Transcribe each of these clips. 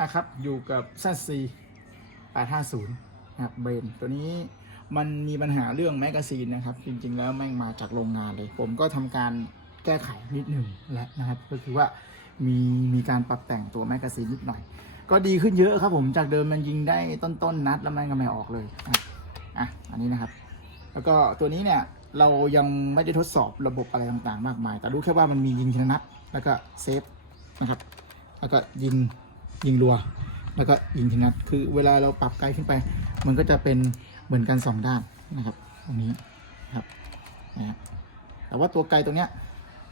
นะครับ อยู่กับซัสซี850นะครับเบนตัวนี้มันมีปัญหาเรื่องแมกกาซีนนะครับ จริง ๆ แล้วแม่งมาจากโรงงานเลย ผมก็ทำการแก้ไขนิดหนึ่งแล้วนะครับ ก็คือว่ามีมีการปรับแต่งตัวแมกกาซีนนิดหน่อย ก็ดีขึ้นเยอะครับผมจากเดิมมันยิงได้ต้นๆนัดแล้วมันก็ไม่ออกเลยอะอะอันนี้นะครับ แล้วก็ตัวนี้เนี่ยเรายังไม่ได้ทดสอบระบบอะไรต่างๆ มากมาย แต่รู้แค่ว่ามันมียิงทีละนัดแล้วก็เซฟนะครับ แล้วก็ยิง ยิงรัว แล้วก็ยิงทีนัดคือเวลาเราปรับไกลขึ้นไป มันก็จะเป็นเหมือนกันสองด้านนะครับตรงนี้ครับนะแต่ว่าตัวไกลตัวเนี้ย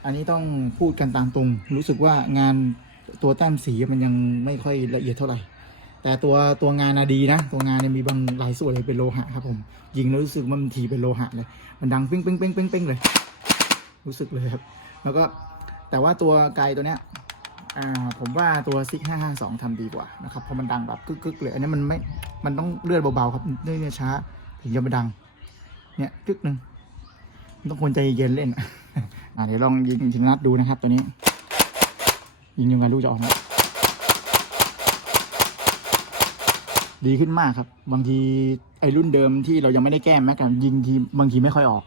อันนี้ต้องพูดกันตามตรง รู้สึกว่างานตัวแต้มสีมันยังไม่ค่อยละเอียดเท่าไหร่แต่ตัวตัวงานอะดีนะ ตัวงานเนี่ยมีบางหลายส่วนเลยเป็นโลหะครับผมยิงแล้วรู้สึกว่ามันทีเป็นโลหะเลย มันดังปิ้งปิ้งปิ้งปิ้งปิ้งเลย รู้สึกเลยครับ แล้วก็แต่ว่าตัวไกลตัวเนี้ย ผมว่าตัวซิกห้าห้าสองทำดีกว่านะครับเพราะมันดังแบบกึกกึกเลย อันนี้มันไม่ มันต้องเลื่อนเบาๆครับเลื่อนช้าถึงจะมาดัง เนี่ยกึกหนึ่งมันต้องคนใจเย็นเล่นอะเดี๋ยวลองยิงทีละนัดดูนะครับ ตัวนี้ ยิงยังไงลูกจะออกมาดีขึ้นมากครับ บางทีไอรุ่นเดิมที่เรายังไม่ได้แก้แม้กันยิงทีบางทีไม่ค่อยออก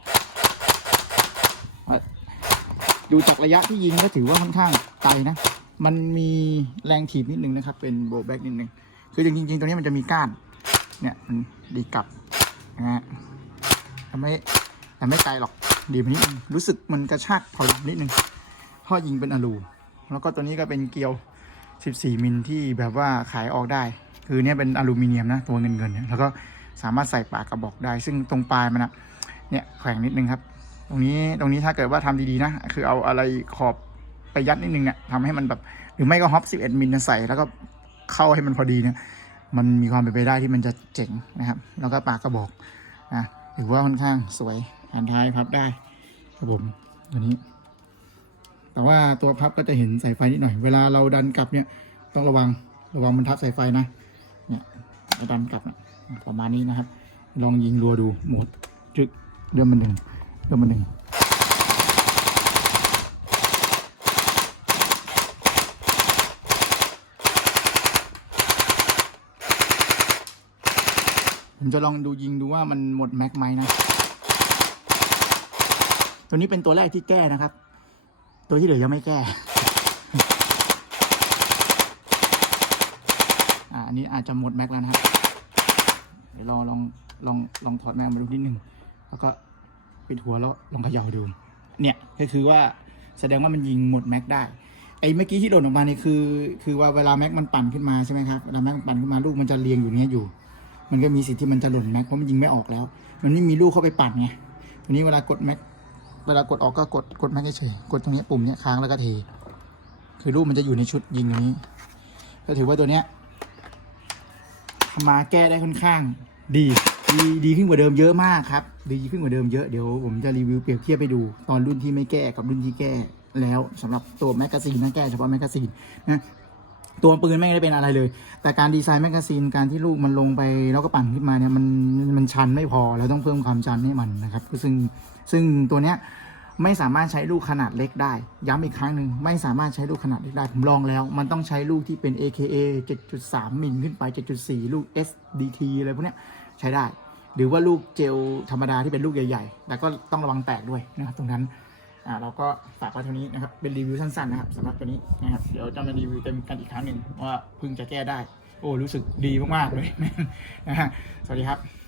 ดูจากระยะที่ยิงก็ถือว่าค่อนข้างไกลนะ มันมีแรงถีบนิดนึงนะครับ เป็นโบแบ็กนิดนึง คือจริงๆตัวนี้มันจะมีก้าน เนี่ยมันดีกลับนะฮะแต่ไม่แต่ไม่ไกลหรอก ดีไปนิดนึงรู้สึกมันกระชากพอลนิดนึงท่อยิงเป็นอลู แล้วก็ตัวนี้ก็เป็นเกลียว 14 มิลที่แบบว่าขายออกได้ คือเนี่ยเป็นอลูมิเนียมนะ ตัวเงินเงินเนี่ย แล้วก็สามารถใส่ปากกระบอกได้ ซึ่งตรงปลายมันอะเนี่ยแขวงนิดนึงครับ ตรงนี้ตรงนี้ถ้าเกิดว่าทำดีๆนะ คือเอาอะไรขอบ ไปยัดนิดนึงเนี่ยทำให้มันแบบหรือไม่ก็ฮอป11มิลใส่แล้วก็เข้าให้มันพอดีเนี่ยมันมีความเป็นไปได้ที่มันจะเจ๋งนะครับ แล้วก็ปากกระบอกนะถือว่าค่อนข้างสวยหันท้ายพับได้ครับผมตัวนี้ แต่ว่าตัวพับก็จะเห็นสายไฟนิดหน่อย เวลาเราดันกลับเนี่ยต้องระวังระวังมันทับสายไฟนะเนี่ยเราดันกลับนะประมาณนี้นะครับ ลองยิงรัวดูหมดจึกเริ่มมันหนึ่งเริ่มมันหนึ่ง ผมจะลองดูยิงดูว่ามันหมดแม็กไหมนะ ตัวนี้เป็นตัวแรกที่แก้นะครับ ตัวที่เหลือยังไม่แก้อ่าอันนี้อาจจะหมดแม็กแล้วนะครับเดี๋ยวลอลองลองลองถอดแม็กมาดูนิดนึง แล้วก็ปิดหัวแล้วลองเขย่าดู เนี่ยก็คือว่าแสดงว่ามันยิงหมดแม็กได้ ไอ้เมื่อกี้ที่โดดออกมาเนี่ยคือ คือว่าเวลาแม็กมันปั่นขึ้นมาใช่ไหมครับเวลาแม็กมันปั่นขึ้นมาลูกมันจะเรียงอยู่เนี้ยอยู่ มันก็มีสิทธิ์ที่มันจะหล่นแม็กเพราะมันยิงไม่ออกแล้ว มันไม่มีลูกเข้าไปปั่นไงทีนี้เวลากดแม็กเวลากดออกก็กดกดแม็กเฉยกดตรงนี้ปุ่มเนี้ยค้างแล้วก็เทคือลูกมันจะอยู่ในชุดยิงอย่างนี้ ก็ถือว่าตัวเนี้ยมาแก้ได้ค่อนข้าง ดีดีดีขึ้นกว่าเดิมเยอะมากครับ ดีขึ้นกว่าเดิมเยอะเดี๋ยวผมจะรีวิวเปรียบเทียบไปดู ตอนรุ่นที่ไม่แก้กับรุ่นที่แก้แล้วสำหรับตัวแมกกาซีนนะแก้เฉพาะแมกกาซีนนะ ตัวปืนไม่ได้เป็นอะไรเลย แต่การดีไซน์แมกกาซีนการที่ลูกมันลงไปแล้วก็ปั่นขึ้นมาเนี่ยมันมันชันไม่พอเราต้องเพิ่มความชันให้มันนะครับซึ่งซึ่งตัวเนี้ยไม่สามารถใช้ลูกขนาดเล็กได้ ย้ำอีกครั้งหนึ่งไม่สามารถใช้ลูกขนาดเล็กได้ ผมลองแล้ว มันต้องใช้ลูกที่เป็น AKA 7.3 มิลขึ้นไป 7.4 ลูก SDT อะไรพวกเนี้ยใช้ได้ หรือว่าลูกเจลธรรมดาที่เป็นลูกใหญ่ ๆ แต่ก็ต้องระวังแตกด้วยนะครับตรงนั้น อ่าเราก็ฝากไว้เท่านี้นะครับ เป็นรีวิวสั้นๆนะครับสำหรับตัวนี้นะครับ เดี๋ยวจะมารีวิวเต็มกันอีกครั้งหนึ่งว่าเพิ่งจะแก้ได้ โอ้ รู้สึกดีมากๆเลยนะฮะสวัสดีครับ